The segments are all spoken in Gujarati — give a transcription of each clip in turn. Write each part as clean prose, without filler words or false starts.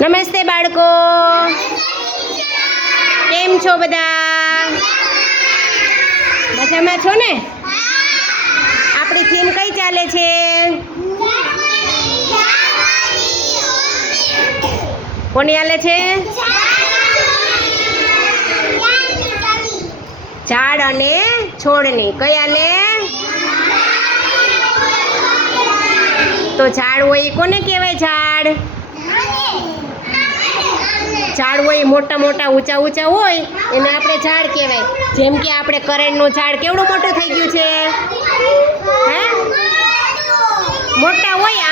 નમસ્તે બાળકો, કેમ છો બધા? મજામાં છો ને? આપણી થીમ કઈ ચાલે છે? કોની હાલે છે? ઝાડ અને છોડની. કઈ હાલે? તો ઝાડ હોય એ કોને કહેવાય? ઝાડ હોય મોટા મોટા ઊંચા ઊંચા હોય એને આપણે ઝાડ કહેવાય. જેમ કે આપણે કરણનું ઝાડ કેવડું મોટું થઈ ગયું છે, હે? મોટા હોય.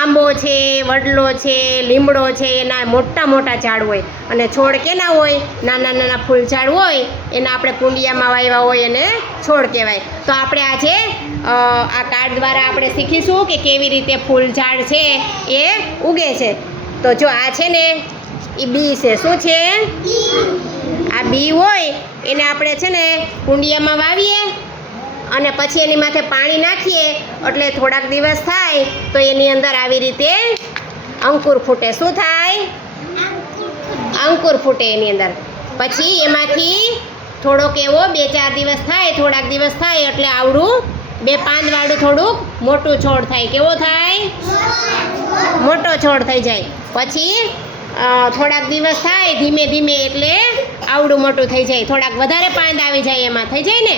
આંબો છે, વડલો છે, લીમડો છે, એના મોટા મોટા ઝાડ હોય. અને છોડ કેના હોય? નાના નાના ફૂલ ઝાડ હોય, એના આપણે કુંડિયામાં વાવ્યા હોય એને છોડ કહેવાય. તો આપણે આજે આ કાર્ડ દ્વારા આપણે શીખીશું કે કેવી રીતે ફૂલ ઝાડ છે એ ઉગે છે. તો જો આ છે ને એ બી છે. શું છે? આ બી હોય એને આપણે છે ને કુંડિયામાં વાવીએ અને પછી એની માથે પાણી નાખીએ એટલે થોડાક દિવસ થાય તો એની અંદર આવી રીતે અંકુર ફૂટે. શું થાય? અંકુર ફૂટે એની અંદર. પછી એમાંથી થોડોક એવો 2-4 દિવસ થાય, થોડાક દિવસ થાય એટલે આવડું 2 પાંદવાળું થોડુંક મોટું છોડ થાય. કેવો થાય? મોટો છોડ થઈ જાય. પછી થોડાક દિવસ થાય ધીમે ધીમે એટલે આવડું મોટું થઈ જાય. થોડાક વધારે પાંદ આવી જાય એમાં થઈ જાય ને.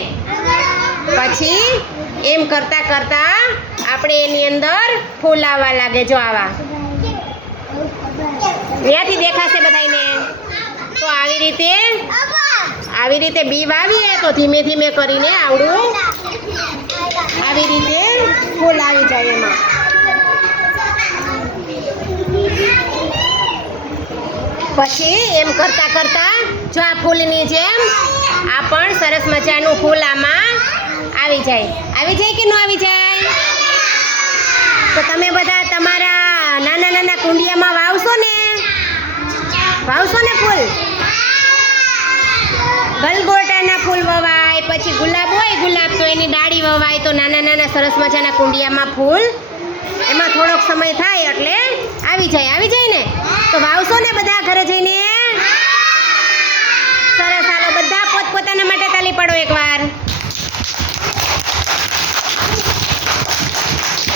પછી એમ કરતાં કરતાં આપણે એની અંદર ફૂલ આવવા લાગે. જો આવા ત્યાંથી દેખાશે બધાને. તો આવી રીતે બી વાવીએ તો ધીમે ધીમે કરીને આવડું આવી રીતે ફૂલ આવી જાય એમાં. પછી એમ કરતાં કરતાં જો આ ફૂલની જેમ આ પણ સરસ મજાનું ફૂલ આમાં આવી જાય. આવી જાય કે ન આવી જાય? તો તમે બધા તમારા નાના નાના કુંડિયામાં વાવશો ને ફૂલ? ગલગોટાના ફૂલ વવાય, પછી ગુલાબ હોય ગુલાબ તો એની ડાળી વવાય. તો નાના નાના સરસ મજાના કુંડિયામાં ફૂલ એમાં થોડોક સમય થાય એટલે આવી જાય ને. તો વાવશો ને બધા ઘરે જઈને?